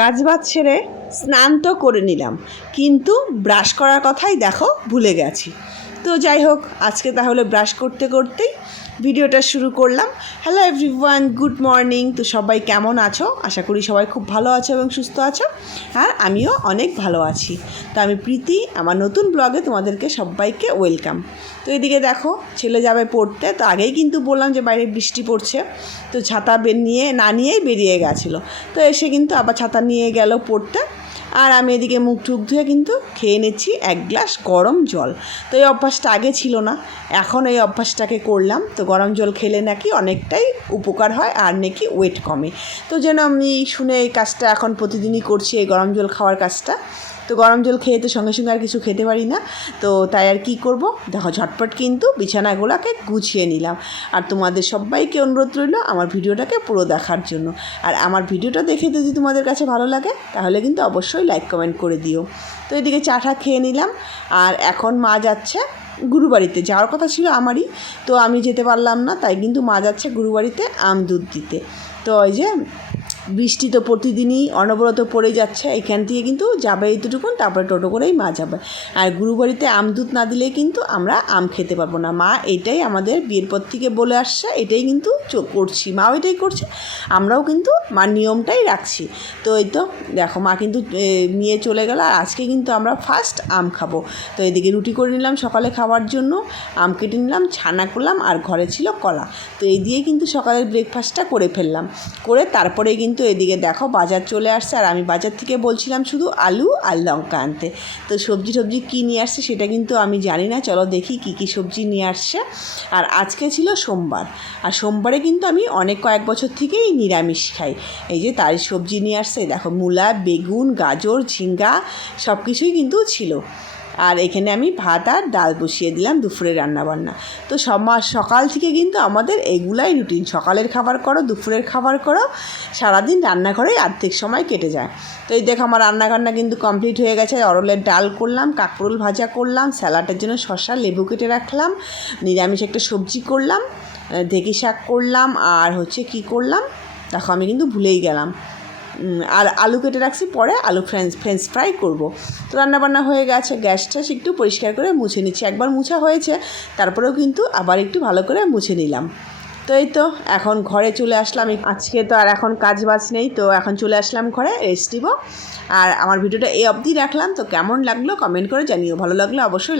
কাজ বাজ ছেড়ে স্নান তো করে নিলাম, কিন্তু ব্রাশ করার কথাই দেখো ভুলে গেছি। তো যাই হোক, আজকে তাহলে ব্রাশ করতে করতেই ভিডিওটা শুরু করলাম। Hello everyone, good morning. তো সবাই কেমন আছো? আশা করি সবাই খুব ভালো আছো এবং সুস্থ আছো। আর আমিও অনেক ভালো আছি। তো আমি প্রীতি, আমার নতুন ব্লগে তোমাদেরকে সবাইকে ওয়েলকাম। তো এদিকে দেখো, ছেলে যাবে পড়তে। তো আগেই কিন্তু বললাম যে বাইরে বৃষ্টি পড়ছে, তো ছাতা নিয়েই বেরিয়ে গেছিলো। তো এসে কিন্তু আবার ছাতা নিয়ে গেল পড়তে। আর আমি এদিকে মুখ টুক ধুয়ে কিন্তু খেয়ে নিচ্ছি এক গ্লাস গরম জল। তো এই অভ্যাসটা আগে ছিল না, এখন এই অভ্যাসটাকে করলাম। তো গরম জল খেলে নাকি অনেকটাই উপকার হয় আর নাকি ওয়েট কমে। তো যেন আমি শুনে এই কাজটা এখন প্রতিদিনই করছি, এই গরম জল খাওয়ার কাজটা। তো গরম জল খেয়ে তো সঙ্গে সঙ্গে আর কিছু খেতে পারি না, তো তাই আর কি করব, দেখো ঝটপট কিন্তু বিছানাগুলোকে গুছিয়ে নিলাম। আর তোমাদের সবাইকে অনুরোধ রইল আমার ভিডিওটাকে পুরো দেখার জন্য। আর আমার ভিডিওটা দেখে যদি তোমাদের কাছে ভালো লাগে তাহলে কিন্তু অবশ্যই লাইক কমেন্ট করে দিও। তো এদিকে চাটা খেয়ে নিলাম। আর এখন মা যাচ্ছে গুরুবাড়িতে, যাওয়ার কথা ছিল আমারই, তো আমি যেতে পারলাম না, তাই কিন্তু মা যাচ্ছে গুরুবাড়িতে আম দুধ দিতে। তো ওই যে বৃষ্টি তো প্রতিদিনই অনবরত পড়ে যাচ্ছে, এখান থেকে কিন্তু যাবে এইটুকুন, তারপরে টোটো করেই মা যাবে। আর গুরুবাড়িতে আম দুধ না দিলে কিন্তু আমরা আম খেতে পারবো না। মা এটাই আমাদের বিয়ের পর থেকে বলে আসছে, এটাই কিন্তু করছি, মাও এটাই করছে, আমরাও কিন্তু মার নিয়মটাই রাখছি। তো এই তো দেখো, মা কিন্তু নিয়ে চলে গেল। আর আজকে কিন্তু আমরা ফার্স্ট আম খাবো। তো এদিকে রুটি করে নিলাম সকালে খাওয়ার জন্য, আম কেটে নিলাম, ছানা করলাম, আর ঘরে ছিল কলা। তো এই দিয়ে কিন্তু সকালের ব্রেকফাস্টটা করে ফেললাম। করে তারপরে কিন্তু এদিকে দেখো বাজার চলে আসছে। আর আমি বাজার থেকে বলছিলাম শুধু আলু আর লঙ্কা আনতে। তো সবজি কী নিয়ে আসছে সেটা কিন্তু আমি জানি না, চলো দেখি কী সবজি নিয়ে আসছে। আর আজকে ছিল সোমবার, আর সোমবারে কিন্তু আমি কয়েক বছর থেকেই নিরামিষ খাই। এই যে তার সবজি নিয়ে আসছে, দেখো মূলা, বেগুন, গাজর, ঝিঙ্গা সব কিছুই কিন্তু ছিল। আর এখানে আমি ভাত আর ডাল বসিয়ে দিলাম দুপুরের রান্নাবান্না। তো সকাল থেকে কিন্তু আমাদের এগুলাই রুটিন, সকালের খাবার করো, দুপুরের খাবার করো, সারাদিন রান্নাঘরে অর্ধেক সময় কেটে যায়। তো এই দেখো আমার রান্নাবান্না কিন্তু কমপ্লিট হয়ে গেছে। অরলের ডাল করলাম, কাঁকরোল ভাজা করলাম, স্যালাডের জন্য শসা লেবু কেটে রাখলাম, নিরামিষ একটা সবজি করলাম, ঢেঁকি শাক করলাম, আর কী করলাম দেখো আমি কিন্তু ভুলেই গেলাম, আর আলু কেটে রাখছি, পরে আলু ফ্রেঞ্চ ফ্রাই করব। তো রান্নাবান্না হয়ে গেছে, গ্যাসটা একটু পরিষ্কার করে মুছে নিচ্ছি। একবার মুছা হয়েছে, তারপরেও কিন্তু আবার একটু ভালো করে মুছে নিলাম। তো এই তো এখন ঘরে চলে আসলাম। আজকে তো আর এখন কাজ বাজ নেই, তো এখন চলে আসলাম ঘরে রেস্ট দিব। আর আমার ভিডিওটা এই অবধি রাখলাম। তো কেমন লাগলো কমেন্ট করে জানিও, ভালো লাগলো অবশ্যই